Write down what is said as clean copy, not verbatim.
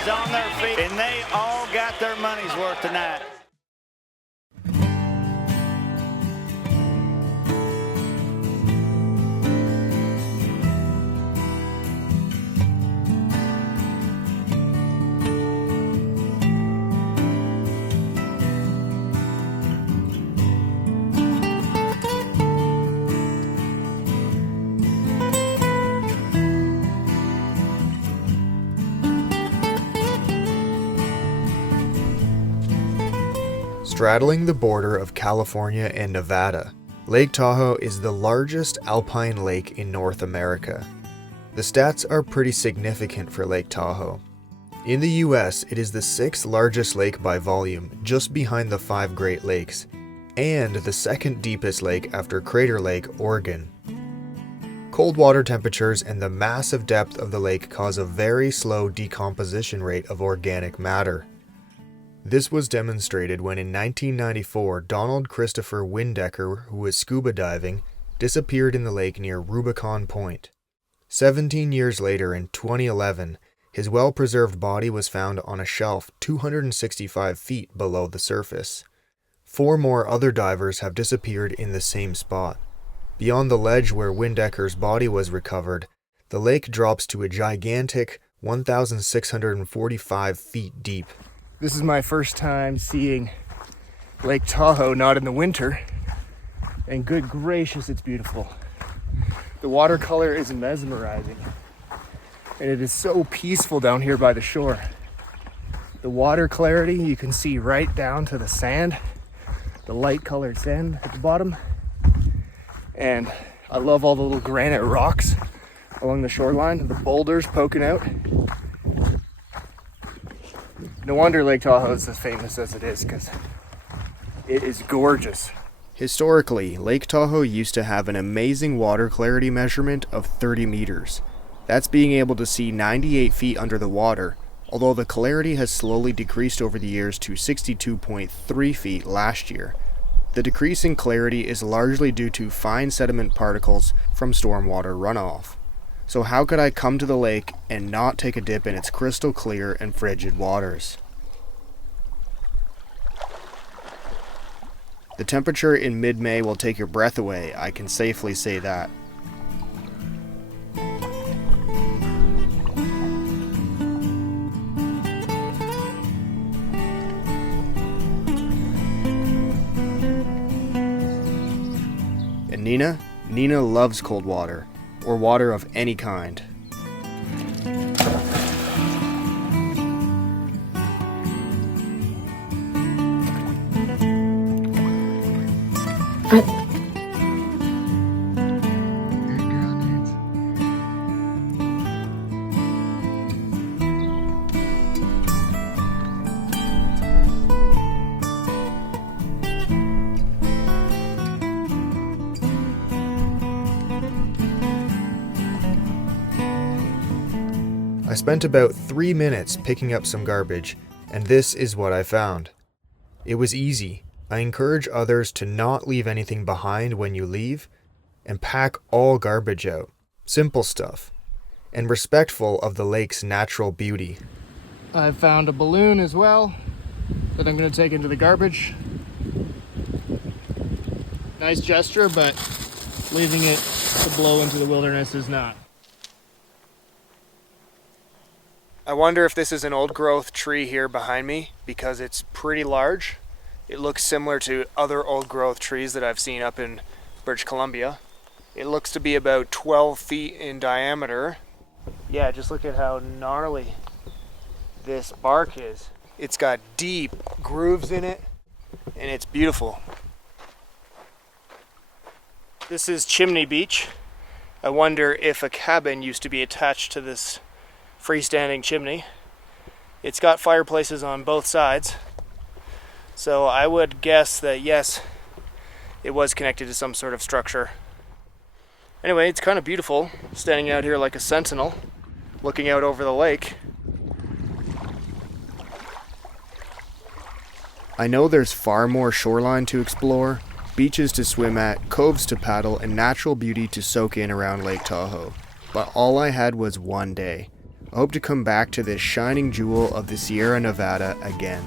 Everybody's on their feet, and they all got their money's worth tonight. Straddling the border of California and Nevada, Lake Tahoe is the largest alpine lake in North America. The stats are pretty significant for Lake Tahoe. In the US, it is the 6th largest lake by volume, just behind the 5 Great Lakes, and the 2nd deepest lake after Crater Lake, Oregon. Cold water temperatures and the massive depth of the lake cause a very slow decomposition rate of organic matter. This was demonstrated when in 1994 Donald Christopher Windecker, who was scuba diving, disappeared in the lake near Rubicon Point. 17 years later, in 2011, his well-preserved body was found on a shelf 265 feet below the surface. 4 more other divers have disappeared in the same spot. Beyond the ledge where Windecker's body was recovered, the lake drops to a gigantic 1,645 feet deep. This is my first time seeing Lake Tahoe, not in the winter, and good gracious, it's beautiful. The watercolor is mesmerizing, and it is so peaceful down here by the shore. The water clarity, you can see right down to the sand, the light colored sand at the bottom, and I love all the little granite rocks along the shoreline, the boulders poking out. No wonder Lake Tahoe is as famous as it is, because it is gorgeous. Historically, Lake Tahoe used to have an amazing water clarity measurement of 30 meters. That's being able to see 98 feet under the water, although the clarity has slowly decreased over the years to 62.3 feet last year. The decrease in clarity is largely due to fine sediment particles from stormwater runoff. So how could I come to the lake and not take a dip in its crystal clear and frigid waters? The temperature in mid-May will take your breath away, I can safely say that. And Nina loves cold water, or water of any kind. I spent about 3 minutes picking up some garbage, and this is what I found. It was easy. I encourage others to not leave anything behind when you leave, and pack all garbage out. Simple stuff, and respectful of the lake's natural beauty. I found a balloon as well that I'm going to take into the garbage. Nice gesture, but leaving it to blow into the wilderness is not. I wonder if this is an old growth tree here behind me, because it's pretty large. It looks similar to other old growth trees that I've seen up in British Columbia. It looks to be about 12 feet in diameter. Yeah, just look at how gnarly this bark is. It's got deep grooves in it, and it's beautiful. This is Chimney Beach. I wonder if a cabin used to be attached to this freestanding chimney. It's got fireplaces on both sides, so I would guess that yes, it was connected to some sort of structure. Anyway, it's kind of beautiful standing out here like a sentinel looking out over the lake. I know there's far more shoreline to explore, beaches to swim at, coves to paddle, and natural beauty to soak in around Lake Tahoe, but all I had was one day. I hope to come back to this shining jewel of the Sierra Nevada again.